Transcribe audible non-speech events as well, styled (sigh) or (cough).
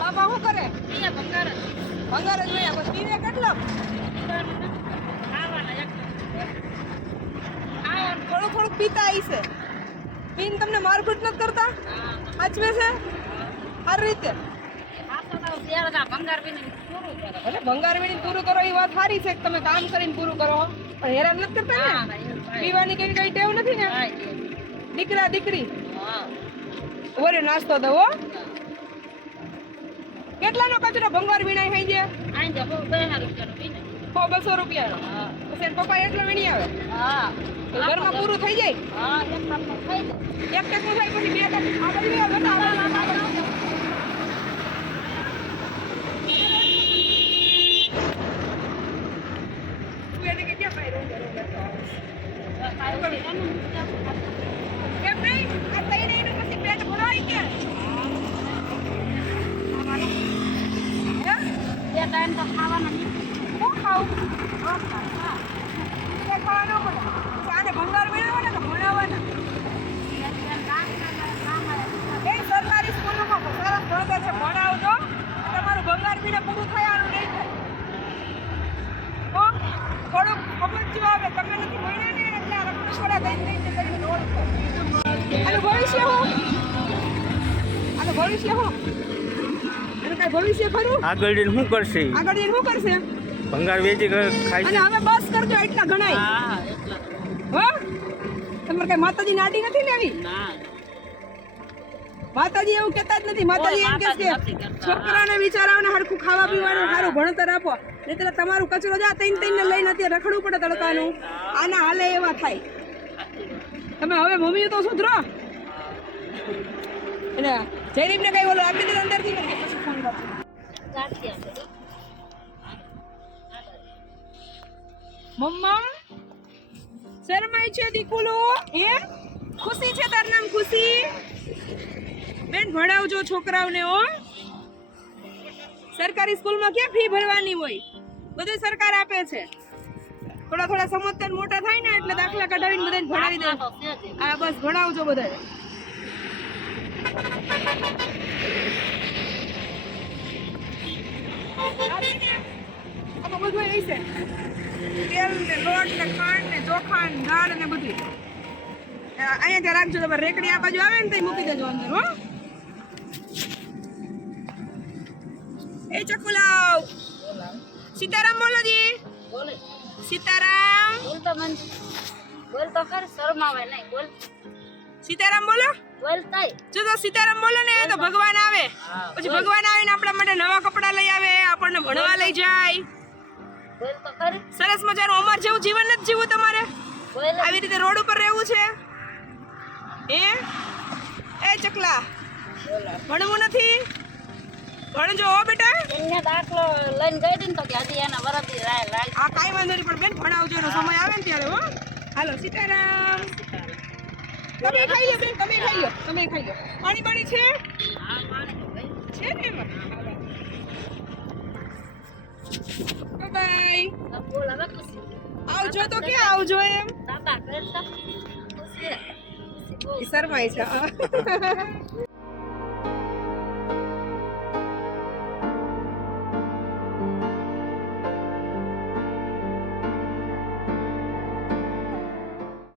બાપા શું કરે? ભંગાર જ. લઈ પછી પીવે કેટલો? થોડું થોડુંક પીતા આવી છે. પીને તમને મારપીટ નથી કરતા? સાચવે છે? સારી રીતે. ભંગાર વીણી પૂરું કરો. એ વાત સારી છે કે તમે કામ કરીને પૂરું કરો. પણ હેરાન નથી કરતા ને? પીવાની કઈ કઈ ટેવ નથી ને? દીકરા દીકરી. ઓરે નાસ્તો દો કેટલાનો કચરો ભંગાર વીણાય થઈ ગયા સો બસો રૂપિયાનો. પછી એના પપ્પા એટલો વીણી આવે? તો ઘરમાં પૂરું થઈ જાય? એક ટકનું થાય પછી બે ટક. કેમ નહીં આ તઈને એનું પછી પેટ ભરાય કે હે? શું ખાવું? ખાવાનું. પછી આને ભંગાર મેળવવાના તો ભણાવવાના? એ સરકારી સ્કૂલોમાં સરસ ભણતર છે ભણાવજો તમારું ભંગાર પીને પૂરું થયાનું નહીં થાય હો? ખબર સમજજો આવે તમે નથી ભણ્યા ને એટલે આ રખડું પડે દઈ દઈને રોડ પર. આનું ભવિષ્ય શું આનું ભવિષ્ય હું કાંઈ ભવિષ્ય ખરું? આગળ જઈને શું કરશે? આગળ જઈને શું કરશે? ભંગાર વેચી ખાય અને હવે બસ કરજો એટલા ગણાય હો તમારે કઈ માતાજી નાડી નથી ને આવી? માતાજી એવું કહેતા જ નથી. માતાજી એમ કે છોકરાને બિચારાઓને હરખું ખાવા પીવાનું સારું ભણતર આપો. નહીં તમારું કચરો જા તૈન તૈન લઈને અત્યારે રખડવું પડે તડકાનું. આના હાલે એવા થાય. તમે હવે મમ્મી તો સુધરો. એટલે જયદીપને કઈ બોલો આપી દીધું અંદરથી. મમ્મા શરમાય છે દીકુલો એ ખુશી છે તાર નામ ખુશી? બેન, ભણાવજો છોકરાઓને ઓ સરકારી સ્કૂલમાં ક્યાં ફી ભરવાની હોય? બધું સરકાર આપે છે. થોડા થોડા સમજતા મોટા થાય ને, એટલે દાખલા કઢાવીને બધાને ભણાવી દે. આ બસ, ભણાવજો બધાને આમાં બધું એ છે. તેલ ને લોટ ને ખાંડ ને ચોખા ને દાળ ને બધું અહીંયા ત્યાં રાખજો તમારે રેકડી આ બાજુ આવે ને તો મૂકી દેજો અંદર હો. એ ચકુલાવ સીતારામ બોલો જી. સીતારામ. સીતારામ બોલો? જો તો સીતારામ બોલો ને તો ભગવાન આવે. પછી ભગવાન આવીને આપણા માટે નવા કપડાં લઈ આવે આપણને ભણવા લઈ જાય. સરસ મજાનું અમાર જેવું જીવન નથી જીવવું તમારે? આવી રીતે રોડ ઉપર રહેવું છે? એ એ ચકલા ભણવું નથી? ભણજો હો બેટા. દાખલો લઈને ગઈ હતી તો કે હજી એના વરદી રાય લાગ આ કાંઈ વાંધો નહીં પણ બેન ભણાવજો સમય આવે ને ત્યારે હો. હાલો સીતારામ. તમે ખાઈ લો બેન તમે ખાઈ લો તમે ખાઈ લો. પાણી પાણી છે? છે ને એમાં? બાય આવજો તો કે આવજો એમ. શરમાય છે. (laughs)